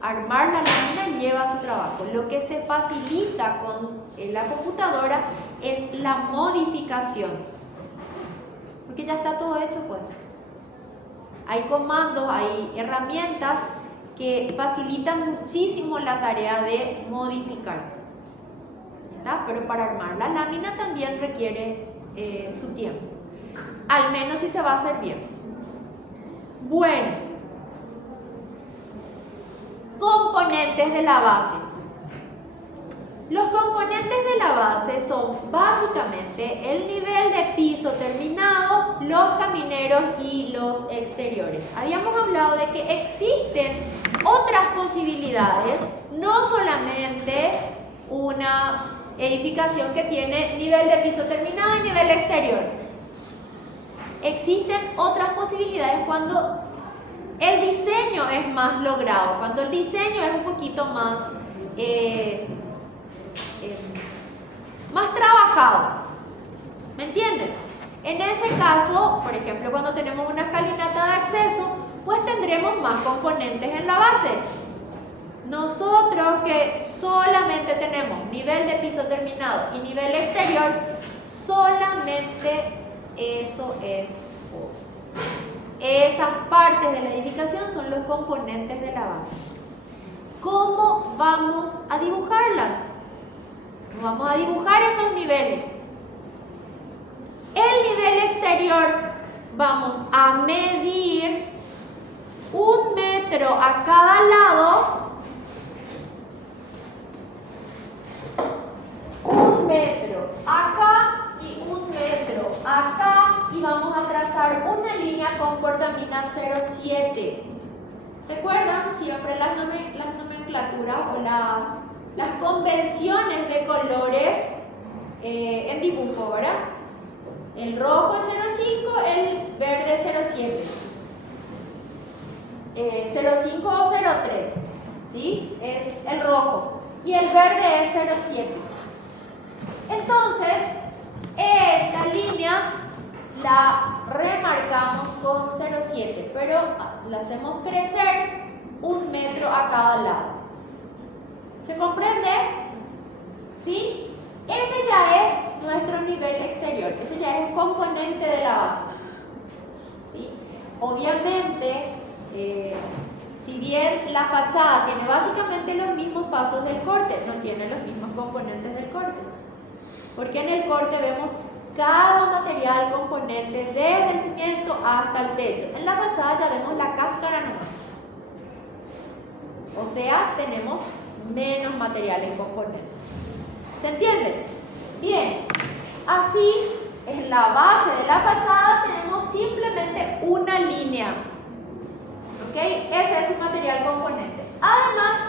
Armar la lámina lleva su trabajo. Lo que se facilita con la computadora es la modificación, porque ya está todo hecho, pues. Hay comandos, hay herramientas que facilitan muchísimo la tarea de modificar. ¿Está? Pero para armar la lámina también requiere su tiempo, al menos si se va a hacer bien. Bueno, componentes de la base. Los componentes de la base son básicamente el nivel de piso terminado, los camineros y los exteriores. Habíamos hablado de que existen otras posibilidades, no solamente una edificación que tiene nivel de piso terminado y nivel exterior. Existen otras posibilidades cuando el diseño es más logrado, cuando el diseño es un poquito más trabajado. ¿Me entienden? En ese caso, por ejemplo, cuando tenemos una escalinata de acceso, pues tendremos más componentes en la base. Nosotros que solamente tenemos nivel de piso terminado y nivel exterior, solamente eso es todo. Esas partes de la edificación son los componentes de la base. ¿Cómo vamos a dibujarlas? Vamos a dibujar esos niveles. El nivel exterior vamos a medir 1 metro a cada lado. 1 metro acá 0,7. ¿Recuerdan siempre las nomenclaturas o las convenciones de colores en dibujo, ¿verdad? El rojo es 0,5, el verde es 0,7. 0,5 o 0,3, ¿sí? Es el rojo. Y el verde es 0,7. Entonces, esta línea la remarcamos con 0,7, pero la hacemos crecer 1 metro a cada lado. ¿Se comprende? ¿Sí? Ese ya es nuestro nivel exterior, ese ya es un componente de la base. ¿Sí? Obviamente, si bien la fachada tiene básicamente los mismos pasos del corte, no tiene los mismos componentes del corte. Porque en el corte vemos cada material componente desde el cimiento hasta el techo. En la fachada ya vemos la cáscara nomás. O sea, tenemos menos materiales componentes. ¿Se entiende? Bien, así en la base de la fachada tenemos simplemente una línea. ¿Ok? Ese es su material componente. Además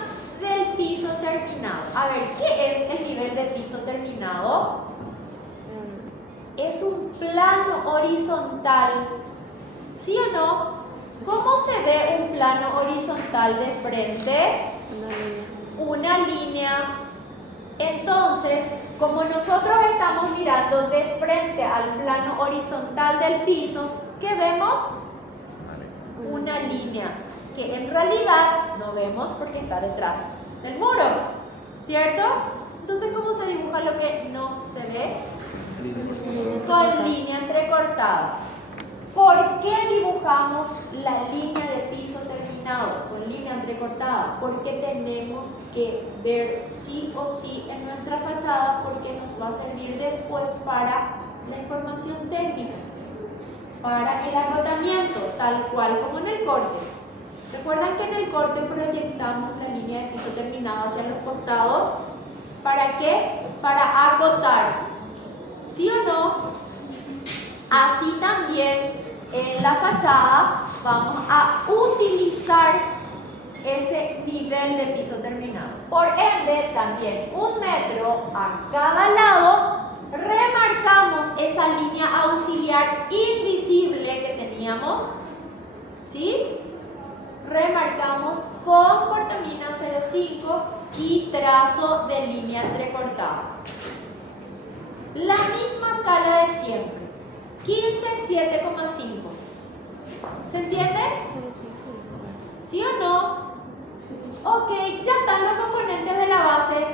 del piso terminado. A ver, ¿qué es el nivel de piso terminado? Es un plano horizontal. ¿Sí o no? ¿Cómo se ve un plano horizontal de frente? Una línea. Entonces, como nosotros estamos mirando de frente al plano horizontal del piso, ¿qué vemos? Una línea, que en realidad no vemos porque está detrás del muro, ¿cierto? Entonces, ¿cómo se dibuja lo que no se ve? Con línea entrecortada. ¿Por qué dibujamos la línea de piso terminado con línea entrecortada? Porque tenemos que ver sí o sí en nuestra fachada, porque nos va a servir después para la información técnica, para el agotamiento, tal cual como en el corte. ¿Recuerdan que en el corte proyectamos la línea de piso terminado hacia los costados? ¿Para qué? Para agotar. ¿Sí o no? Así también en la fachada vamos a utilizar ese nivel de piso terminado. Por ende, también 1 metro a cada lado, remarcamos esa línea auxiliar invisible que teníamos, ¿sí? Remarcamos con portamina 0,5 y trazo de línea entrecortada. La misma escala de siempre. 15, 7,5. ¿Se entiende? ¿Sí o no? Ok, ya están los componentes de la base.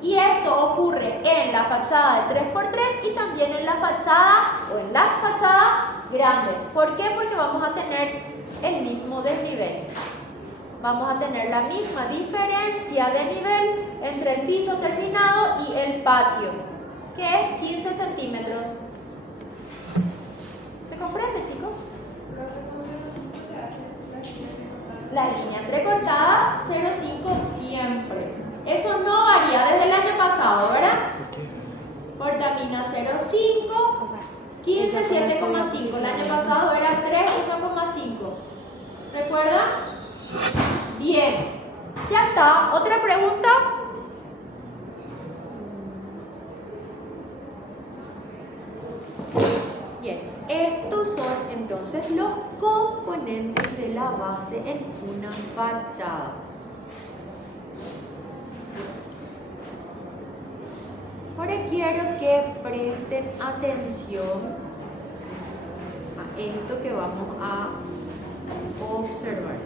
Y esto ocurre en la fachada de 3x3 y también en la fachada o en las fachadas grandes. ¿Por qué? Porque vamos a tener el mismo desnivel. Vamos a tener la misma diferencia de nivel entre el piso terminado y el patio, que es 15 centímetros. ¿Se comprende, chicos? La línea entrecortada 0,5 siempre. Eso no varía desde el año pasado, ¿verdad? Portamina 0,5, 15, 7,5. El año pasado era 3, 1,5. ¿Recuerdan? Bien. Ya está. ¿Otra pregunta? Bien. Estos son entonces los componentes de la base en una fachada. Ahora quiero que presten atención a esto que vamos a observar.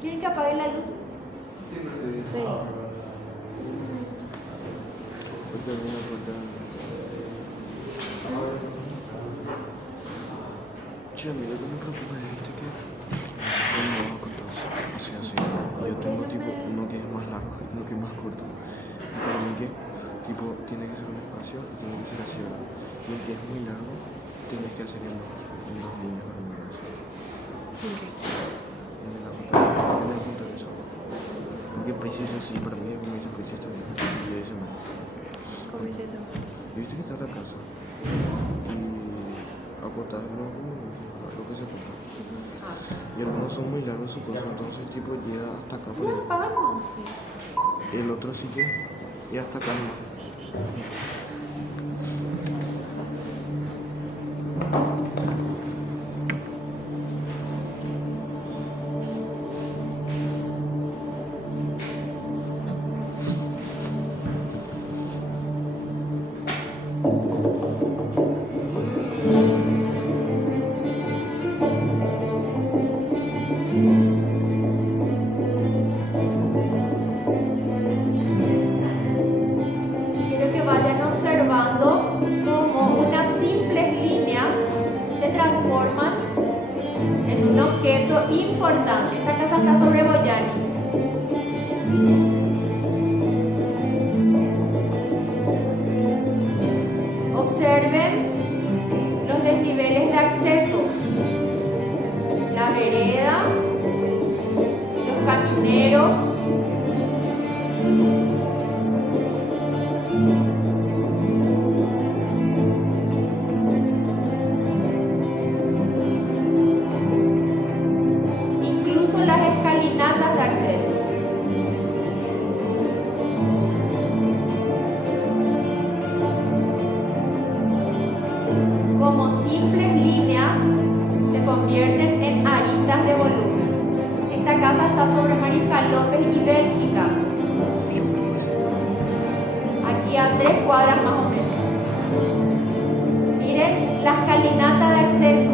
¿Quieren que apague la luz? Sí. Che, a mí lo que me preocupa es que no me va a contar así. Yo tengo tipo uno que es más largo, uno que es más corto. Y para mí que tipo tiene que ser un espacio y tiene que ser así, ¿verdad? Y el que es muy largo tienes que hacer en 2 líneas para mí. En el punto de eso. Porque princesa, sí, para mí como dice princesa, y eso no. ¿Cómo es eso? ¿Viste que está la casa? Y acotada no como lo que se compra. Y algunos son muy largos su cosa, entonces tipo llega hasta acá por ahí. No, pagamos, sí. El otro sí que y hasta acá no. Quiero que vayan observando cómo unas simples líneas se transforman en un objeto importante. Esta casa está sobre Boyani. Observen los desniveles de acceso, la vereda, los camineros. Incluso las escalinatas de acceso. Como simples líneas se convierten en aristas de volumen. Esta casa está sobre Mariscal López y Bélgica. Aquí a 3 cuadras más o menos. Miren la escalinata de acceso.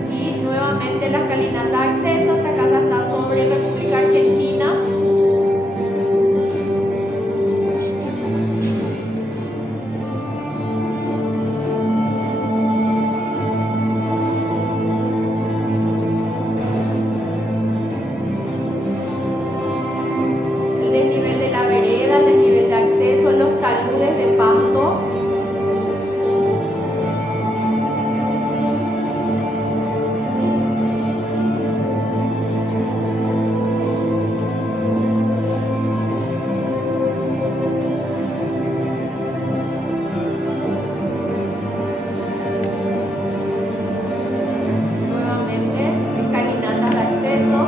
Aquí nuevamente la escalinata de acceso. Esta casa está sobre República Argentina. El desnivel de la vereda, el desnivel de acceso, los taludes de pasto. Nuevamente, escalinatas de acceso.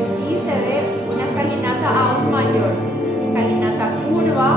Aquí se ve una escalinata aún mayor, escalinata curva.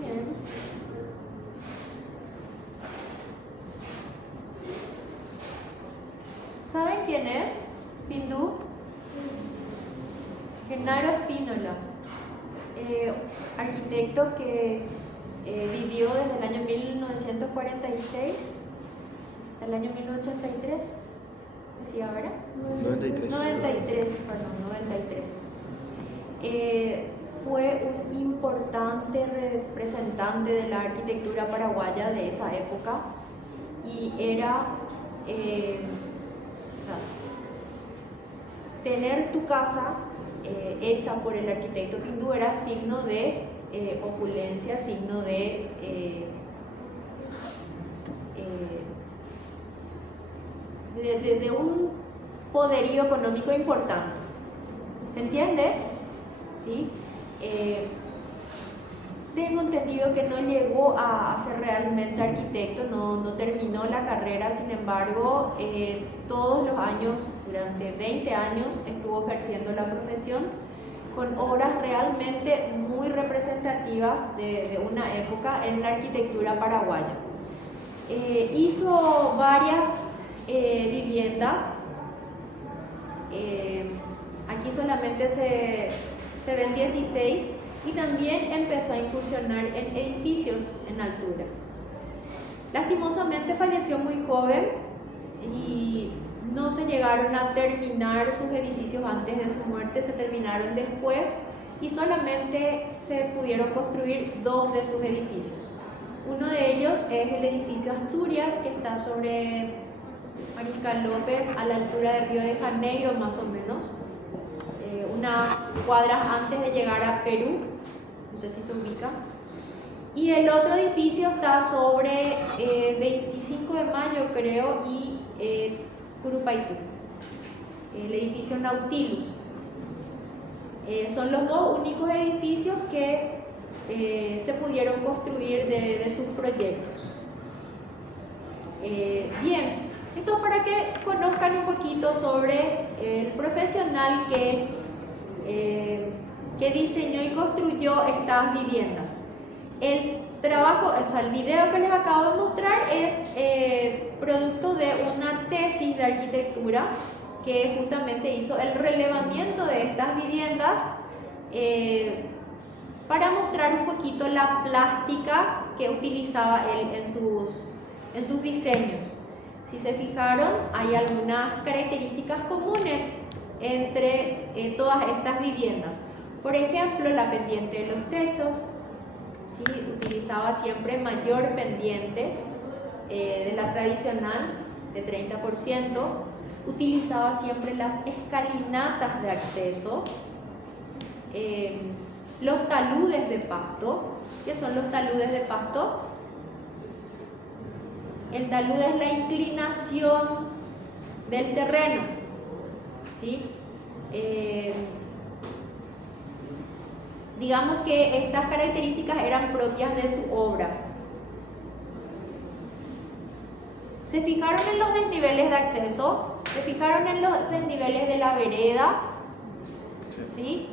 Bien. ¿Saben quién es Spindú? Genaro Spínola, arquitecto que vivió desde el año 1946 hasta el año 1983. decía ahora. 93. 93, perdón, 93. Fue un importante representante de la arquitectura paraguaya de esa época y era, o sea, tener tu casa hecha por el arquitecto hindú era signo de opulencia, signo de un poderío económico importante. ¿Se entiende? ¿Sí? Tengo entendido que no llegó a ser realmente arquitecto, no terminó la carrera, sin embargo, todos los años, durante 20 años, estuvo ejerciendo la profesión con obras realmente muy representativas de una época en la arquitectura paraguaya. Hizo varias viviendas. Aquí solamente se ven 16 y también empezó a incursionar en edificios en altura. Lastimosamente falleció muy joven y no se llegaron a terminar sus edificios antes de su muerte, se terminaron después y solamente se pudieron construir 2 de sus edificios. Uno de ellos es el edificio Asturias, que está sobre Mariscal López, a la altura de Río de Janeiro más o menos, unas cuadras antes de llegar a Perú, no sé si se ubica. Y el otro edificio está sobre 25 de mayo creo y Curupaitú, el edificio Nautilus. Son los 2 únicos edificios que se pudieron construir de sus proyectos. Bien, esto es para que conozcan un poquito sobre el profesional que diseñó y construyó estas viviendas. El trabajo, o sea, el video que les acabo de mostrar es producto de una tesis de arquitectura que justamente hizo el relevamiento de estas viviendas para mostrar un poquito la plástica que utilizaba él en sus diseños. Si se fijaron, hay algunas características comunes entre todas estas viviendas. Por ejemplo, la pendiente de los techos, ¿sí? Utilizaba siempre mayor pendiente de la tradicional, de 30%. Utilizaba siempre las escalinatas de acceso, los taludes de pasto. ¿Qué son los taludes de pasto? El talud es la inclinación del terreno, ¿sí? Digamos que estas características eran propias de su obra. ¿Se fijaron en los desniveles de acceso? ¿Se fijaron en los desniveles de la vereda? ¿Sí?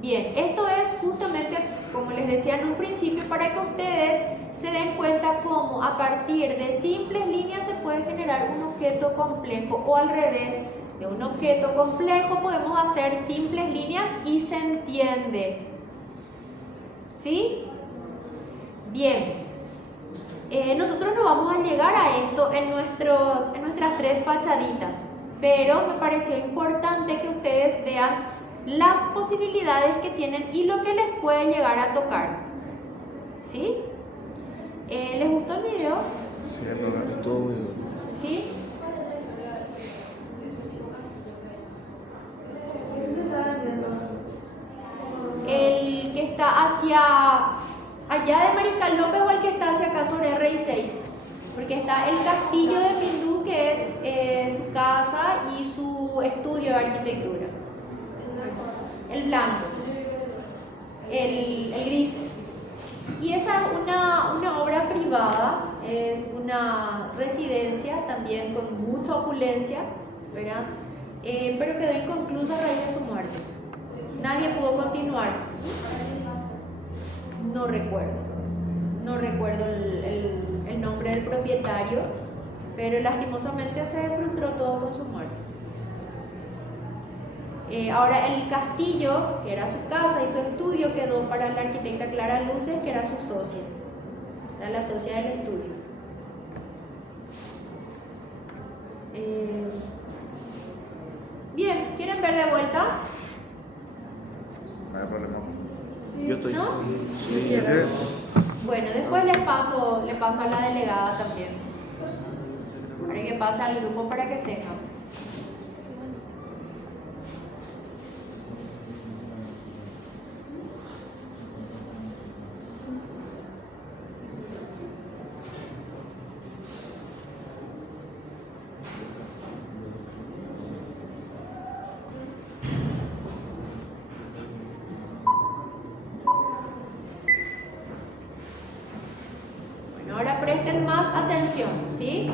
Bien, esto es justamente, como les decía en un principio, para que ustedes se den cuenta cómo a partir de simples líneas se puede generar un objeto complejo, o al revés, de un objeto complejo podemos hacer simples líneas y se entiende. ¿Sí? Bien, nosotros no vamos a llegar a esto en nuestras 3 fachaditas, pero me pareció importante que ustedes vean las posibilidades que tienen y lo que les puede llegar a tocar. ¿Sí? ¿Les gustó el video? Sí, pero todo muy bueno. ¿Sí? El que está hacia allá de Mariscal López o el que está hacia acá sobre RI6, porque está el castillo de Pindú, que es su casa y su estudio de arquitectura. El blanco, el gris. Y esa es una obra privada, es una residencia también con mucha opulencia, ¿verdad? Pero quedó inconclusa a raíz de su muerte. Nadie pudo continuar. No recuerdo el nombre del propietario, pero lastimosamente se frustró todo con su muerte. Ahora el castillo, que era su casa y su estudio, quedó para la arquitecta Clara Luces, que era su socia, era la socia del estudio. vuelta? No hay problema. Yo estoy. ¿No? Sí, Bueno, después le paso a la delegada también. Para que pase al grupo para que tenga. Bueno, ahora presten más atención, ¿sí?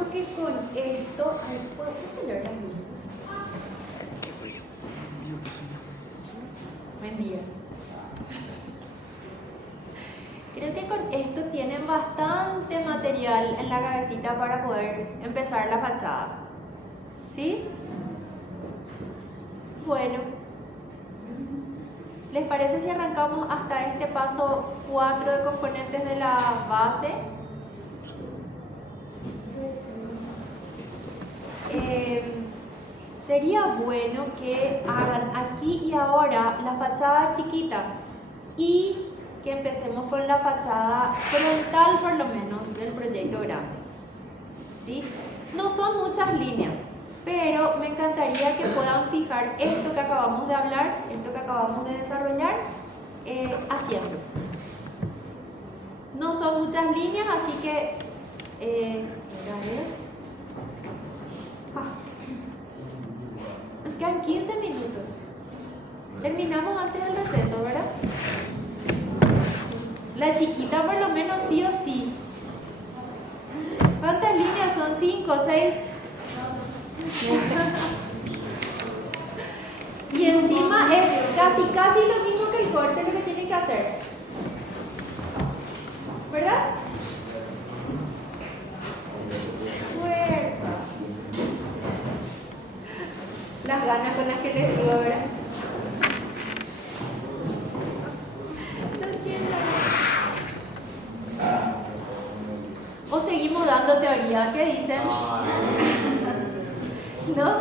Creo que con esto... Ay, ¿por qué poner las luces? Qué frío. Dios, qué sueño. Buen día. Creo que con esto tienen bastante material en la cabecita para poder empezar la fachada. ¿Sí? Bueno, ¿les parece si arrancamos hasta este paso 4 de componentes de la base? Sería bueno que hagan aquí y ahora la fachada chiquita y que empecemos con la fachada frontal, por lo menos, del proyecto grande. ¿Sí? No son muchas líneas, pero me encantaría que puedan fijar esto que acabamos de hablar, esto que acabamos de desarrollar, haciendo. No son muchas líneas, así que... ¿qué hora es? Nos quedan 15 minutos. Terminamos antes del receso, ¿verdad? La chiquita por lo menos sí o sí. ¿Cuántas líneas son? 5, 6. Y encima es casi lo mismo que el corte lo que tienen que hacer. ¿Verdad? Fuerza. Las ganas con las que les digo, ¿verdad? ¿O seguimos dando teoría? ¿Qué dicen? ¿No?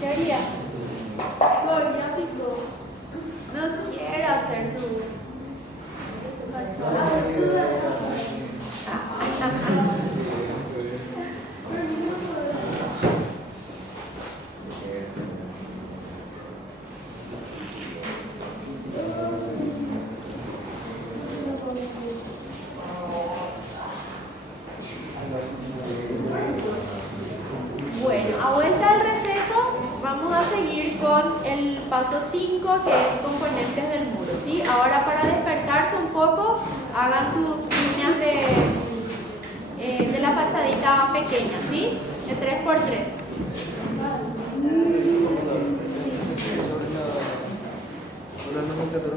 Teoría. No quiero hacer su... Bueno, a vuelta al receso vamos a seguir con el paso 5, que es componentes del muro, ¿sí? Ahora, para despertarse un poco, hagan sus líneas de la fachadita pequeña, ¿sí? De 3x3. Sobre la nomenclatura.